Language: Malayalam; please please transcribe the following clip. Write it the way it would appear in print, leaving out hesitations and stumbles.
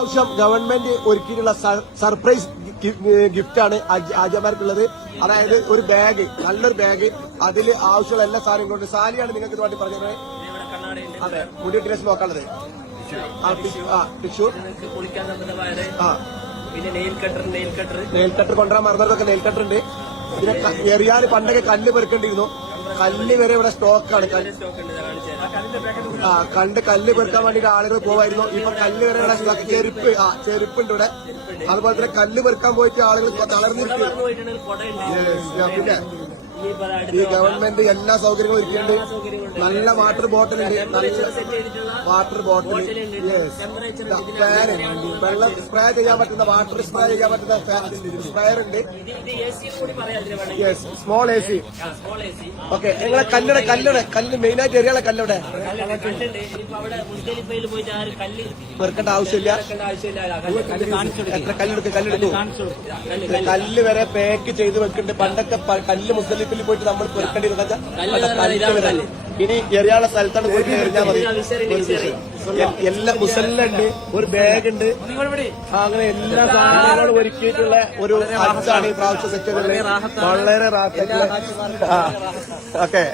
പ്രാവശ്യം ഗവൺമെന്റ് ഒരുക്കിയിട്ടുള്ള സർപ്രൈസ് ഗിഫ്റ്റ് ആണ് ആജമാർക്കുള്ളത്. അതായത് ഒരു ബാഗ്, നല്ലൊരു ബാഗ്, അതിൽ ആവശ്യമുള്ള എല്ലാ സാധനവും കൊണ്ട്. സാലിയാണ് നിങ്ങൾക്ക് ഇത് വേണ്ടി പറഞ്ഞത്. അതെ, മുടി ഡ്രസ് നോക്കാനുള്ളത്. ടിഷ്യൂ, പിന്നെ നെയിൽ കട്ടർ കൊണ്ടുവരാൻ മറന്നതൊക്കെ നെയിൽ കട്ടർ ഉണ്ട്. പിന്നെ എറിയാൻ പണ്ടൊക്കെ കല്ല് പെറുക്കേണ്ടിയിരുന്നു. കല്ല് വരെ ഇവിടെ സ്റ്റോക്കാണ്. കല്ല് പെറുക്കാൻ വേണ്ടിട്ട് ആളുകൾ പോവായിരുന്നു. ഇപ്പൊ കല്ല് വരെ ഇവിടെ ചെരുപ്പുണ്ട് ഇവിടെ. അതുപോലെ തന്നെ കല്ല് പെറുക്കാൻ പോയിട്ട് ആളുകൾ തളർന്നിരിക്കും. പിന്നെ ഈ ഗവൺമെന്റ് എല്ലാ സൗകര്യങ്ങളും ഒരുക്കിയിട്ടുണ്ട്. നല്ല വാട്ടർ ബോട്ടിലുണ്ട്, നല്ല വാട്ടർ ബോട്ടിൽ, ഫാന്, വെള്ളം സ്പ്രേ ചെയ്യാൻ പറ്റുന്ന, വാട്ടർ സ്പ്രേ ചെയ്യാൻ പറ്റുന്ന സ്പ്രേയർ ഉണ്ട്. Small AC. ഓക്കെ, നിങ്ങളെ കല്ല് മെയിനായിട്ട് എറിയാനുള്ള കല്ലുടെ പെറുക്കേണ്ട ആവശ്യമില്ല. എത്ര കല്ലെടുക്കും? കല്ല് വരെ പാക്ക് ചെയ്ത് വെക്കുന്നുണ്ട്. പണ്ടൊക്കെ കല്ല് മുസ്ലിം പോയിട്ട് നമ്മൾ പെറുക്കേണ്ടിരുന്ന ഇനി എറിയാനുള്ള സ്ഥലത്താണ് പോയിട്ട് എറിഞ്ഞാൽ മതി. എല്ലാ മുസല്ലുണ്ട്, ഒരു ബാഗ് ഉണ്ട്, അങ്ങനെ എല്ലാ സാധനങ്ങളും ഒരുക്കിയിട്ടുള്ള ഒരു ഹജ്ജാണ് ഈ പ്രാവശ്യം സെക്ടറിൽ. വളരെ റാഹത്തായിട്ടുള്ള. ഓക്കെ.